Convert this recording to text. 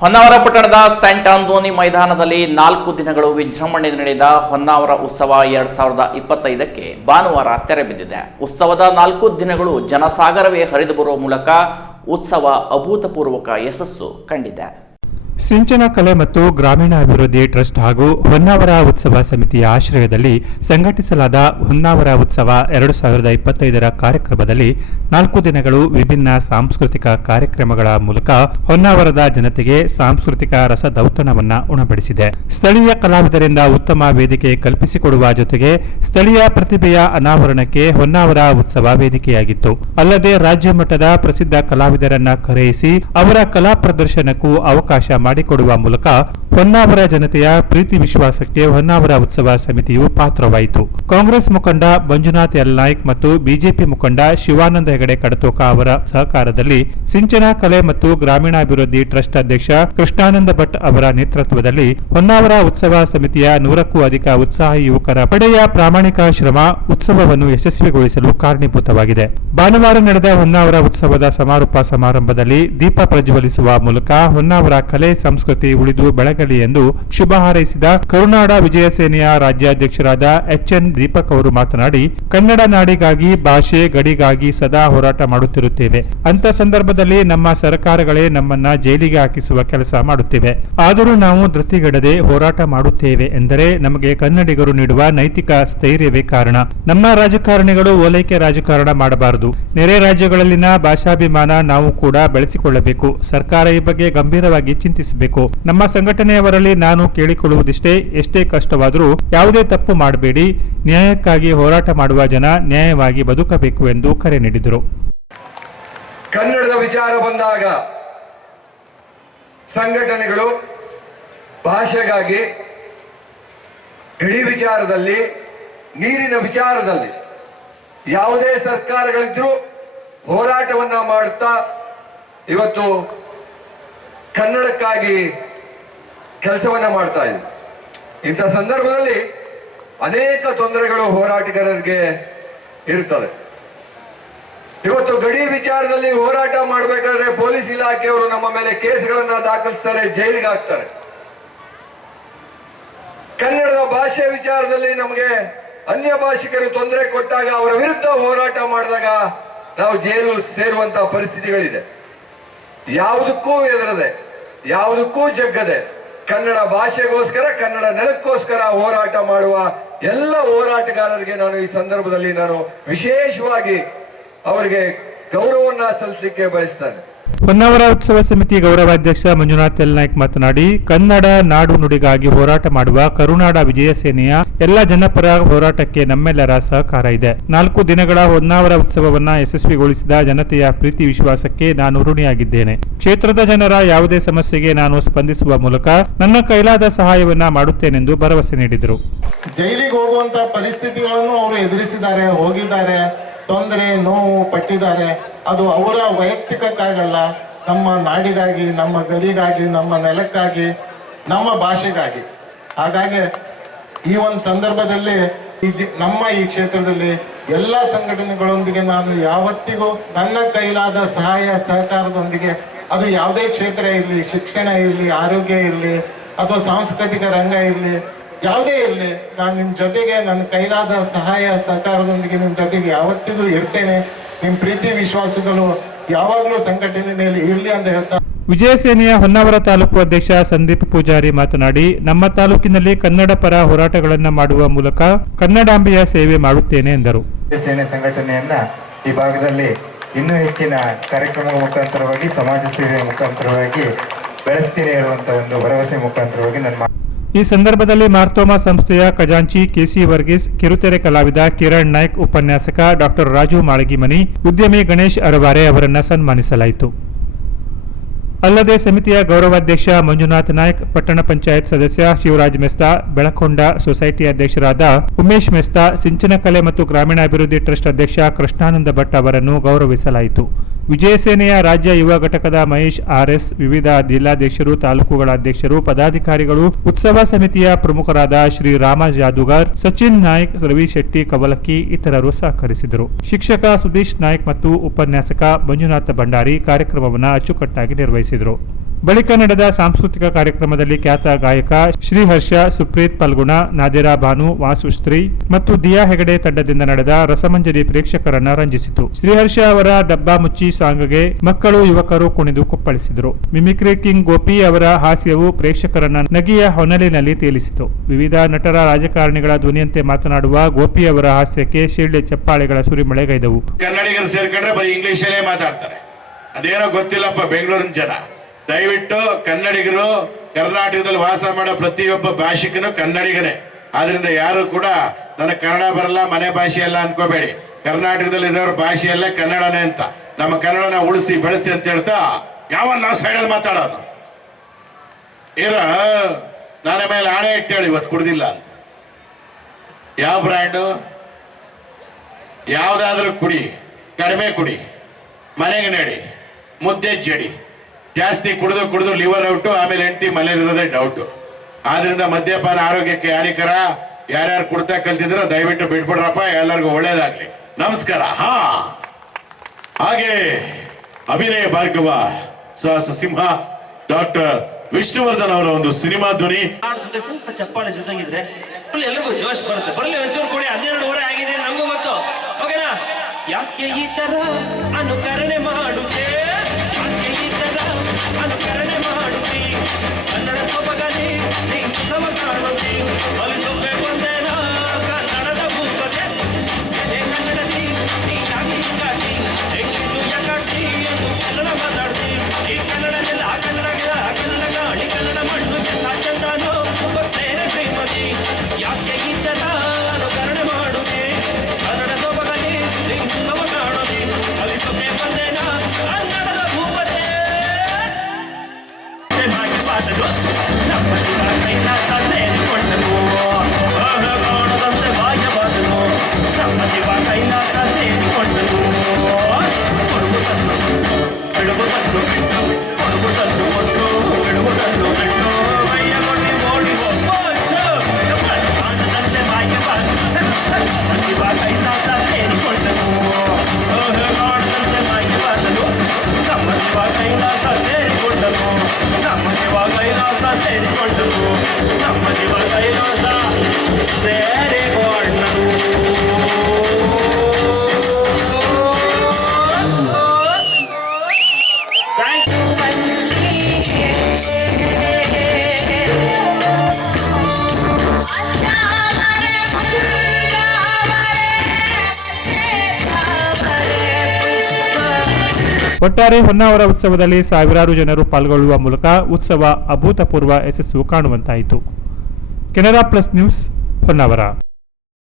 ಹೊನ್ನಾವರ ಪಟ್ಟಣದ ಸೆಂಟ್ ಆಂದೋನಿ ಮೈದಾನದಲ್ಲಿ ನಾಲ್ಕು ದಿನಗಳು ವಿಜೃಂಭಣೆ ನಡೆದ ಹೊನ್ನಾವರ ಉತ್ಸವ ಎರಡ್ ಸಾವಿರದ ಇಪ್ಪತ್ತೈದಕ್ಕೆ ಭಾನುವಾರ ತೆರೆಬಿದ್ದಿದೆ ಉತ್ಸವದ ನಾಲ್ಕು ದಿನಗಳು ಜನಸಾಗರವೇ ಹರಿದು ಬರುವ ಮೂಲಕ ಉತ್ಸವ ಅಭೂತಪೂರ್ವಕ ಯಶಸ್ಸು ಕಂಡಿದೆ. ಸಿಂಚನ ಕಲೆ ಮತ್ತು ಗ್ರಾಮೀಣಾಭಿವೃದ್ಧಿ ಟ್ರಸ್ಟ್ ಹಾಗೂ ಹೊನ್ನಾವರ ಉತ್ಸವ ಸಮಿತಿಯ ಆಶ್ರಯದಲ್ಲಿ ಸಂಘಟಿಸಲಾದ ಹೊನ್ನಾವರ ಉತ್ಸವ ಎರಡು ಸಾವಿರದ ಇಪ್ಪತ್ತೈದರ ಕಾರ್ಯಕ್ರಮದಲ್ಲಿ ನಾಲ್ಕು ದಿನಗಳು ವಿಭಿನ್ನ ಸಾಂಸ್ಕೃತಿಕ ಕಾರ್ಯಕ್ರಮಗಳ ಮೂಲಕ ಹೊನ್ನಾವರದ ಜನತೆಗೆ ಸಾಂಸ್ಕೃತಿಕ ರಸದೌತಣವನ್ನ ಉಣಬಡಿಸಿದೆ. ಸ್ಥಳೀಯ ಕಲಾವಿದರಿಂದ ಉತ್ತಮ ವೇದಿಕೆ ಕಲ್ಪಿಸಿಕೊಡುವ ಜೊತೆಗೆ ಸ್ಥಳೀಯ ಪ್ರತಿಭೆಯ ಅನಾವರಣಕ್ಕೆ ಹೊನ್ನಾವರ ಉತ್ಸವ ವೇದಿಕೆಯಾಗಿತ್ತು. ಅಲ್ಲದೆ ರಾಜ್ಯ ಮಟ್ಟದ ಪ್ರಸಿದ್ಧ ಕಲಾವಿದರನ್ನ ಕರೆಯಿಸಿ ಅವರ ಕಲಾ ಪ್ರದರ್ಶನಕ್ಕೂ ಅವಕಾಶ ಮಾಡಿಕೊಡುವ ಮೂಲಕ ಹೊನ್ನಾವರ ಜನತೆಯ ಪ್ರೀತಿ ವಿಶ್ವಾಸಕ್ಕೆ ಹೊನ್ನಾವರ ಉತ್ಸವ ಸಮಿತಿಯು ಪಾತ್ರವಾಯಿತು. ಕಾಂಗ್ರೆಸ್ ಮುಖಂಡ ಮಂಜುನಾಥ್ ಎಲ್ ನಾಯ್ಕ್ ಮತ್ತು ಬಿಜೆಪಿ ಮುಖಂಡ ಶಿವಾನಂದ ಹೆಗಡೆ ಕಡತೋಕ ಅವರ ಸಹಕಾರದಲ್ಲಿ ಸಿಂಚನ ಕಲೆ ಮತ್ತು ಗ್ರಾಮೀಣಾಭಿವೃದ್ಧಿ ಟ್ರಸ್ಟ್ ಅಧ್ಯಕ್ಷ ಕೃಷ್ಣಾನಂದ ಭಟ್ ಅವರ ನೇತೃತ್ವದಲ್ಲಿ ಹೊನ್ನಾವರ ಉತ್ಸವ ಸಮಿತಿಯ ನೂರಕ್ಕೂ ಅಧಿಕ ಉತ್ಸಾಹಿ ಯುವಕರ ಪಡೆಯ ಪ್ರಾಮಾಣಿಕ ಶ್ರಮ ಉತ್ಸವವನ್ನು ಯಶಸ್ವಿಗೊಳಿಸಲು ಕಾರಣೀಭೂತವಾಗಿದೆ. ಭಾನುವಾರ ನಡೆದ ಹೊನ್ನಾವರ ಉತ್ಸವದ ಸಮಾರೋಪ ಸಮಾರಂಭದಲ್ಲಿ ದೀಪ ಪ್ರಜ್ವಲಿಸುವ ಮೂಲಕ ಹೊನ್ನಾವರ ಕಲೆ, ಸಂಸ್ಕೃತಿ ಉಳಿದು ಬೆಳಗಲಿ ಎಂದು ಶುಭ ಹಾರೈಸಿದ ಕರುನಾಡ ವಿಜಯ ಸೇನೆಯ ರಾಜ್ಯಾಧ್ಯಕ್ಷರಾದ ಎಚ್ ಎನ್ ದೀಪಕ್ ಅವರು ಮಾತನಾಡಿ, ಕನ್ನಡ ನಾಡಿಗಾಗಿ ಭಾಷೆ ಗಡಿಗಾಗಿ ಸದಾ ಹೋರಾಟ ಮಾಡುತ್ತಿರುತ್ತೇವೆ. ಅಂತ ಸಂದರ್ಭದಲ್ಲಿ ನಮ್ಮ ಸರ್ಕಾರಗಳೇ ನಮ್ಮನ್ನ ಜೈಲಿಗೆ ಹಾಕಿಸುವ ಕೆಲಸ ಮಾಡುತ್ತಿವೆ. ಆದರೂ ನಾವು ಧೃತಿಗೆಡದೆ ಹೋರಾಟ ಮಾಡುತ್ತೇವೆ ಎಂದರೆ ನಮಗೆ ಕನ್ನಡಿಗರು ನೀಡುವ ನೈತಿಕ ಸ್ಥೈರ್ಯವೇ ಕಾರಣ. ನಮ್ಮ ರಾಜಕಾರಣಿಗಳು ಓಲೈಕೆ ರಾಜಕಾರಣ ಮಾಡಬಾರದು. ನೆರೆ ರಾಜ್ಯಗಳಲ್ಲಿನ ಭಾಷಾಭಿಮಾನ ನಾವು ಕೂಡ ಬೆಳೆಸಿಕೊಳ್ಳಬೇಕು. ಸರ್ಕಾರ ಈ ಬಗ್ಗೆ ಗಂಭೀರವಾಗಿ ಚಿಂತಿಸಬೇಕು. ನಮ್ಮ ಸಂಘಟನೆಯವರಲ್ಲಿ ನಾನು ಕೇಳಿಕೊಳ್ಳುವುದಿಷ್ಟೇ, ಎಷ್ಟೇ ಕಷ್ಟವಾದರೂ ಯಾವುದೇ ತಪ್ಪು ಮಾಡಬೇಡಿ. ನ್ಯಾಯಕ್ಕಾಗಿ ಹೋರಾಟ ಮಾಡುವ ಜನ ನ್ಯಾಯವಾಗಿ ಬದುಕಬೇಕು ಎಂದು ಕರೆ ನೀಡಿದರು. ಕನ್ನಡದ ವಿಚಾರ ಬಂದಾಗ ಸಂಘಟನೆಗಳು ಭಾಷೆಗಾಗಿ ಗಡಿ ವಿಚಾರದಲ್ಲಿ, ನೀರಿನ ವಿಚಾರದಲ್ಲಿ ಯಾವುದೇ ಸರ್ಕಾರಗಳಿದ್ರೂ ಹೋರಾಟವನ್ನ ಮಾಡುತ್ತಾ ಇವತ್ತು ಕನ್ನಡಕ್ಕಾಗಿ ಕೆಲಸವನ್ನ ಮಾಡ್ತಾ ಇದೆ ಇಂಥ ಸಂದರ್ಭದಲ್ಲಿ ಅನೇಕ ತೊಂದರೆಗಳು ಹೋರಾಟಗಾರರಿಗೆ ಇರ್ತವೆ. ಇವತ್ತು ಗಡಿ ವಿಚಾರದಲ್ಲಿ ಹೋರಾಟ ಮಾಡಬೇಕಾದ್ರೆ ಪೊಲೀಸ್ ಇಲಾಖೆಯವರು ನಮ್ಮ ಮೇಲೆ ಕೇಸ್ಗಳನ್ನ ದಾಖಲಿಸ್ತಾರೆ, ಜೈಲಿಗೆ ಹಾಕ್ತಾರೆ. ಕನ್ನಡದ ಭಾಷೆ ವಿಚಾರದಲ್ಲಿ ನಮಗೆ ಅನ್ಯ ಭಾಷಿಕರು ತೊಂದರೆ ಕೊಟ್ಟಾಗ ಅವರ ವಿರುದ್ಧ ಹೋರಾಟ ಮಾಡಿದಾಗ ನಾವು ಜೈಲು ಸೇರುವಂತಹ ಪರಿಸ್ಥಿತಿಗಳಿದೆ. ಯಾವುದಕ್ಕೂ ಎದುರದೆ ಯಾವುದಕ್ಕೂ ಜಗ್ಗದೆ ಕನ್ನಡ ಭಾಷೆಗೋಸ್ಕರ, ಕನ್ನಡ ನೆಲಕ್ಕೋಸ್ಕರ ಹೋರಾಟ ಮಾಡುವ ಎಲ್ಲ ಹೋರಾಟಗಾರರಿಗೆ ನಾನು ಈ ಸಂದರ್ಭದಲ್ಲಿ ನಾನು ವಿಶೇಷವಾಗಿ ಅವರಿಗೆ ಗೌರವವನ್ನ ಸಲ್ಲಿಸಲಿಕ್ಕೆ ಬಯಸ್ತೇನೆ. ಹೊನ್ನಾವರ ಉತ್ಸವ ಸಮಿತಿ ಗೌರವಾಧ್ಯಕ್ಷ ಮಂಜುನಾಥ್ ಎಲ್ ನಾಯ್ಕ್ ಮಾತನಾಡಿ, ಕನ್ನಡ ನಾಡು ನುಡಿಗಾಗಿ ಹೋರಾಟ ಮಾಡುವ ಕರುನಾಡ ವಿಜಯ ಸೇನೆಯ ಎಲ್ಲ ಜನಪರ ಹೋರಾಟಕ್ಕೆ ನಮ್ಮೆಲ್ಲರ ಸಹಕಾರ ಇದೆ. ನಾಲ್ಕು ದಿನಗಳ ಹೊನ್ನಾವರ ಉತ್ಸವವನ್ನ ಯಶಸ್ವಿಗೊಳಿಸಿದ ಜನತೆಯ ಪ್ರೀತಿ ವಿಶ್ವಾಸಕ್ಕೆ ನಾನು ಋಣಿಯಾಗಿದ್ದೇನೆ. ಕ್ಷೇತ್ರದ ಜನರ ಯಾವುದೇ ಸಮಸ್ಯೆಗೆ ನಾನು ಸ್ಪಂದಿಸುವ ಮೂಲಕ ನನ್ನ ಕೈಲಾದ ಸಹಾಯವನ್ನ ಮಾಡುತ್ತೇನೆಂದು ಭರವಸೆ ನೀಡಿದರು. ಜೈಲಿಗೆ ಹೋಗುವಂತ ಪರಿಸ್ಥಿತಿಗಳನ್ನು ಅವರು ಎದುರಿಸಿದ್ದಾರೆ, ಹೋಗಿದ್ದಾರೆ, ತೊಂದರೆ, ನೋವು ಪಟ್ಟಿದ್ದಾರೆ. ಅದು ಅವರ ವೈಯಕ್ತಿಕಕ್ಕಾಗಲ್ಲ ನಮ್ಮ ನಾಡಿಗಾಗಿ, ನಮ್ಮ ಗಡಿಗಾಗಿ, ನಮ್ಮ ನೆಲಕ್ಕಾಗಿ, ನಮ್ಮ ಭಾಷೆಗಾಗಿ. ಹಾಗಾಗಿ ಈ ಒಂದು ಸಂದರ್ಭದಲ್ಲಿ ನಮ್ಮ ಈ ಕ್ಷೇತ್ರದಲ್ಲಿ ಎಲ್ಲ ಸಂಘಟನೆಗಳೊಂದಿಗೆ ನಾನು ಯಾವತ್ತಿಗೂ ನನ್ನ ಕೈಲಾದ ಸಹಾಯ, ಸಹಕಾರದೊಂದಿಗೆ, ಅದು ಯಾವುದೇ ಕ್ಷೇತ್ರ ಇರಲಿ, ಶಿಕ್ಷಣ ಇರಲಿ, ಆರೋಗ್ಯ ಇರಲಿ, ಅಥವಾ ಸಾಂಸ್ಕೃತಿಕ ರಂಗ ಇರಲಿ, ಯಾವುದೇ ಇರಲಿ, ನಾನು ನಿಮ್ಮ ಜೊತೆಗೆ ನನ್ನ ಕೈಲಾದ ಸಹಾಯ, ಸಹಕಾರದೊಂದಿಗೆ ನಿಮ್ಮ ಜೊತೆಗೆ ಯಾವತ್ತಿಗೂ ಇರ್ತೇನೆ. ನಿಮ್ಮ ಪ್ರೀತಿ ವಿಶ್ವಾಸಗಳು ಯಾವಾಗಲೂ ಸಂಘಟನೆಯಲ್ಲಿ ಇರಲಿ ಅಂತ ಹೇಳ್ತಾ ವಿಜಯಸೇನೆಯ ಹೊನ್ನಾವರ ತಾಲೂಕು ಅಧ್ಯಕ್ಷ ಸಂದೀಪ್ ಪೂಜಾರಿ ಮಾತನಾಡಿ ನಮ್ಮ ತಾಲೂಕಿನಲ್ಲಿ ಕನ್ನಡ ಪರ ಹೋರಾಟಗಳನ್ನು ಮಾಡುವ ಮೂಲಕ ಕನ್ನಡಾಂಬೆಯ ಸೇವೆ ಮಾಡುತ್ತೇನೆ ಎಂದರು. ಸೇನೆ ಸಂಘಟನೆಯನ್ನ ಈ ಭಾಗದಲ್ಲಿ ಇನ್ನೂ ಹೆಚ್ಚಿನ ಕಾರ್ಯಕ್ರಮ ಮುಖಾಂತರವಾಗಿ ಸಮಾಜ ಸೇವೆ ಮುಖಾಂತರವಾಗಿ ಬೆಳೆಸ್ತೀನಿ ಹೇಳುವಂತ ಒಂದು ಭರವಸೆ ಮುಖಾಂತರವಾಗಿ ನನ್ನ ಈ ಸಂದರ್ಭದಲ್ಲಿ ಮಾರ್ತೋಮಾ ಸಂಸ್ಥೆಯ ಖಜಾಂಚಿ ಕೆಸಿ ವರ್ಗೀಸ್, ಕಿರುತೆರೆ ಕಲಾವಿದ ಕಿರಣ್ ನಾಯ್ಕ್, ಉಪನ್ಯಾಸಕ ಡಾಕ್ಟರ್ ರಾಜು ಮಾಳಗಿಮನಿ, ಉದ್ಯಮಿ ಗಣೇಶ್ ಅರವಾರೆ ಅವರನ್ನು ಸನ್ಮಾನಿಸಲಾಯಿತು. ಅಲ್ಲದೆ ಸಮಿತಿಯ ಗೌರವಾಧ್ಯಕ್ಷ ಮಂಜುನಾಥ್ ನಾಯ್ಕ್, ಪಟ್ಟಣ ಪಂಚಾಯತ್ ಸದಸ್ಯ ಶಿವರಾಜ್ ಮೆಸ್ತಾ, ಬೆಳಕೊಂಡ ಸೊಸೈಟಿ ಅಧ್ಯಕ್ಷರಾದ ಉಮೇಶ್ ಮೆಸ್ತಾ, ಸಿಂಚನ ಕಲೆ ಮತ್ತು ಗ್ರಾಮೀಣಾಭಿವೃದ್ಧಿ ಟ್ರಸ್ಟ್ ಅಧ್ಯಕ್ಷ ಕೃಷ್ಣಾನಂದ ಭಟ್ ಅವರನ್ನು ಗೌರವಿಸಲಾಯಿತು. ವಿಜಯ ಸೇನೆಯ ರಾಜ್ಯ ಯುವ ಘಟಕದ ಮಹೇಶ್ ಆರ್ಎಸ್, ವಿವಿಧ ಜಿಲ್ಲಾಧ್ಯಕ್ಷರು, ತಾಲೂಕುಗಳ ಅಧ್ಯಕ್ಷರು, ಪದಾಧಿಕಾರಿಗಳು, ಉತ್ಸವ ಸಮಿತಿಯ ಪ್ರಮುಖರಾದ ಶ್ರೀ ರಾಮ ಜಾದುಗಾರ್, ಸಚಿನ್ ನಾಯ್ಕ್, ರವಿ ಶೆಟ್ಟಿ, ಕವಲಕ್ಕಿ ಇತರರು ಸಹಕರಿಸಿದರು. ಶಿಕ್ಷಕ ಸುದೀಶ್ ನಾಯ್ಕ್ ಮತ್ತು ಉಪನ್ಯಾಸಕ ಮಂಜುನಾಥ ಭಂಡಾರಿ ಕಾರ್ಯಕ್ರಮವನ್ನು ಅಚ್ಚುಕಟ್ಟಾಗಿ ನಿರ್ವಹಿಸಿದರು. ಬಳಿಕ ನಡೆದ ಸಾಂಸ್ಕೃತಿಕ ಕಾರ್ಯಕ್ರಮದಲ್ಲಿ ಖ್ಯಾತ ಗಾಯಕ ಶ್ರೀಹರ್ಷ ಸುಪ್ರೀತ್ ಪಲ್ಗುಣ, ನಾದಿರಾ ಭಾನು ವಾಸುಶ್ರೀ ಮತ್ತು ದಿಯಾ ಹೆಗಡೆ ತಂಡದಿಂದ ನಡೆದ ರಸಮಂಜರಿ ಪ್ರೇಕ್ಷಕರನ್ನ ರಂಜಿಸಿತು. ಶ್ರೀಹರ್ಷ ಅವರ ಡಬ್ಬಾ ಮುಚ್ಚಿ ಸಾಂಗ್ಗೆ ಮಕ್ಕಳು, ಯುವಕರು ಕುಣಿದು ಕುಪ್ಪಳಿಸಿದರು. ಮಿಮಿಕ್ರಿ ಕಿಂಗ್ ಗೋಪಿ ಅವರ ಹಾಸ್ಯವು ಪ್ರೇಕ್ಷಕರನ್ನ ನಗಿಯ ಹೊನಲಿನಲ್ಲಿ ತೇಲಿಸಿತು. ವಿವಿಧ ನಟರ ರಾಜಕಾರಣಿಗಳ ಧ್ವನಿಯಂತೆ ಮಾತನಾಡುವ ಗೋಪಿ ಅವರ ಹಾಸ್ಯಕ್ಕೆ ಶಿರ್ಡೆ ಚಪ್ಪಾಳೆಗಳ ಸುರಿಮಳೆಗೈದವು. ಕನ್ನಡಿಗರು ಸೇರ್ಕೊಂಡ್ರೆ ಬರೀ ಇಂಗ್ಲಿಷಲ್ಲೇ ಮಾತಾಡ್ತಾರೆ. ಅದೇನೋ ಗೊತ್ತಿಲ್ಲಪ್ಪ, ಬೆಂಗಳೂರಿನ ಜನ. ದಯವಿಟ್ಟು ಕನ್ನಡಿಗರು ಕರ್ನಾಟಕದಲ್ಲಿ ವಾಸ ಮಾಡೋ ಪ್ರತಿಯೊಬ್ಬ ಭಾಷಿಕನು ಕನ್ನಡಿಗನೇ. ಆದ್ರಿಂದ ಯಾರು ಕೂಡ ನನಗೆ ಕನ್ನಡ ಬರಲ್ಲ, ಮನೆ ಭಾಷೆ ಅಲ್ಲ ಅನ್ಕೋಬೇಡಿ. ಕರ್ನಾಟಕದಲ್ಲಿ ಇರೋರ ಭಾಷೆ ಎಲ್ಲ ಕನ್ನಡನೇ ಅಂತ. ನಮ್ಮ ಕನ್ನಡನ ಉಳಿಸಿ, ಬೆಳೆಸಿ ಅಂತ ಹೇಳ್ತಾ ಯಾವ ನಾವು ಸೈಡಲ್ಲಿ ಮಾತಾಡೋನು ಇರ ನನ್ನ ಮೇಲೆ ಆಣೆ ಇಟ್ಟೇಳಿ ಇವತ್ತು ಕುಡ್ದಿಲ್ಲ ಯಾವ ಬ್ರ್ಯಾಂಡು ಯಾವುದಾದ್ರೂ ಕುಡಿ, ಕಡಿಮೆ ಕುಡಿ, ಮನೆಗೆ ನಡಿ ಮುದ್ದೆ ಜಡಿ ಜಾಸ್ತಿ ಕುಡಿದು ಕುಡಿದು ಲಿವರ್ ಔಟು ಆಮೇಲೆ ಹೆಂಡತಿ ಮನೇಲಿರೋದೇ ಡೌಟು ಆದ್ರಿಂದ ಮದ್ಯಪಾನ ಆರೋಗ್ಯಕ್ಕೆ ಹಾನಿಕರ. ಯಾರ್ಯಾರು ಕುಡ್ತಾ ಕಲ್ತಿದ್ರ ದಯವಿಟ್ಟು ಬಿಟ್ಬಿಡ್ರಪ್ಪ, ಎಲ್ಲರಿಗೂ ಒಳ್ಳೇದಾಗ್ಲಿ. ನಮಸ್ಕಾರ. ಹಾ. ಹಾಗೆ ಅಭಿನಯ ಭಾರ್ಗವ ಸಿಂಹ, ಡಾಕ್ಟರ್ ವಿಷ್ಣುವರ್ಧನ್ ಅವರ ಒಂದು ಸಿನಿಮಾ ಧ್ವನಿ. ಸ್ವಲ್ಪ ಚಪ್ಪಾಳೆ ಜೊತೆಗಿದ್ರೆ ಎಲ್ಲರಿಗೂ ಜೋಶ್ ಬರುತ್ತೆ. ಬರಲಿ, ಒಂಚೂರು ಕೊಡಿ. ಹನ್ನೆರಡುವರೆ ಆಗಿದೆ ನಮಗೂ ಗೊತ್ತು. ಓಕೆನಾ ಯಾಕೆ ಈ ತರ ಅನುಕರಣೆ ಕೈಲಾಸ ಸೇರಿಕೊಂಡನು ನಮ್ಮ ಜೀವ ಕೈಲಾಸ ಸೇರಿಕೊಂಡನು ಒಟ್ಟಾರೆ ಹೊನ್ನಾವರ ಉತ್ಸವದಲ್ಲಿ ಸಾವಿರಾರು ಜನರು ಪಾಲ್ಗೊಳ್ಳುವ ಮೂಲಕ ಉತ್ಸವ ಅಭೂತಪೂರ್ವ ಯಶಸ್ಸು ಕಾಣುವಂತಾಯಿತು. Canara plus news Honnavar.